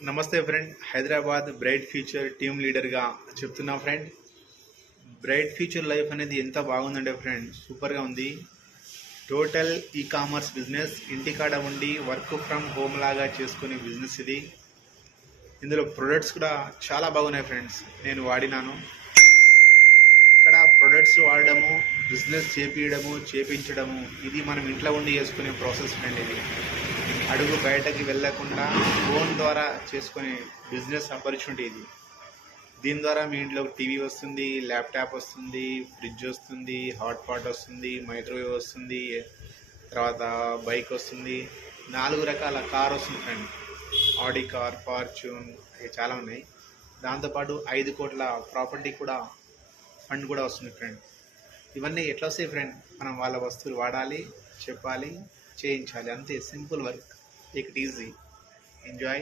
నమస్తే friend. Hyderabad bright future team లీడర్గా చెప్తున్నా ఫ్రెండ్. బ్రైట్ ఫ్యూచర్ లైఫ్ అనేది ఎంత బాగుందంటే ఫ్రెండ్, సూపర్గా ఉంది. టోటల్ ఈ కామర్స్ బిజినెస్, ఇంటికాడ ఉండి వర్క్ ఫ్రమ్ హోమ్ లాగా చేసుకునే బిజినెస్ ఇది. ఇందులో ప్రొడక్ట్స్ కూడా చాలా బాగున్నాయి ఫ్రెండ్స్, నేను వాడినాను. ఇక్కడ ప్రొడక్ట్స్ వాడడము, బిజినెస్ చేపించడము ఇది మనం ఇంట్లో ఉండి చేసుకునే ప్రాసెస్ ఫ్రెండ్. ఇది అడుగు బయటకి వెళ్ళకుండా ఫోన్ ద్వారా చేసుకునే బిజినెస్ ఆపర్చునిటీ ఇది. దీని ద్వారా మీ ఇంట్లో టీవీ వస్తుంది, ల్యాప్టాప్ వస్తుంది, ఫ్రిడ్జ్ వస్తుంది, హాట్ పాట్ వస్తుంది, మైక్రోవేవ్ వస్తుంది, తర్వాత బైక్ వస్తుంది, 4 రకాల కార్ వస్తుంది ఫ్రెండ్. ఆడి కార్, ఫార్చ్యూన్, ఇవి చాలా ఉన్నాయి. దాంతోపాటు 5 కోట్ల ప్రాపర్టీ కూడా ఫండ్ కూడా వస్తుంది ఫ్రెండ్. ఇవన్నీ ఎట్లా వస్తాయి ఫ్రెండ్? మనం వాళ్ళ వస్తువులు వాడాలి, చెప్పాలి, చేయించాలి, అంతే. Simple work. Take it easy. Enjoy.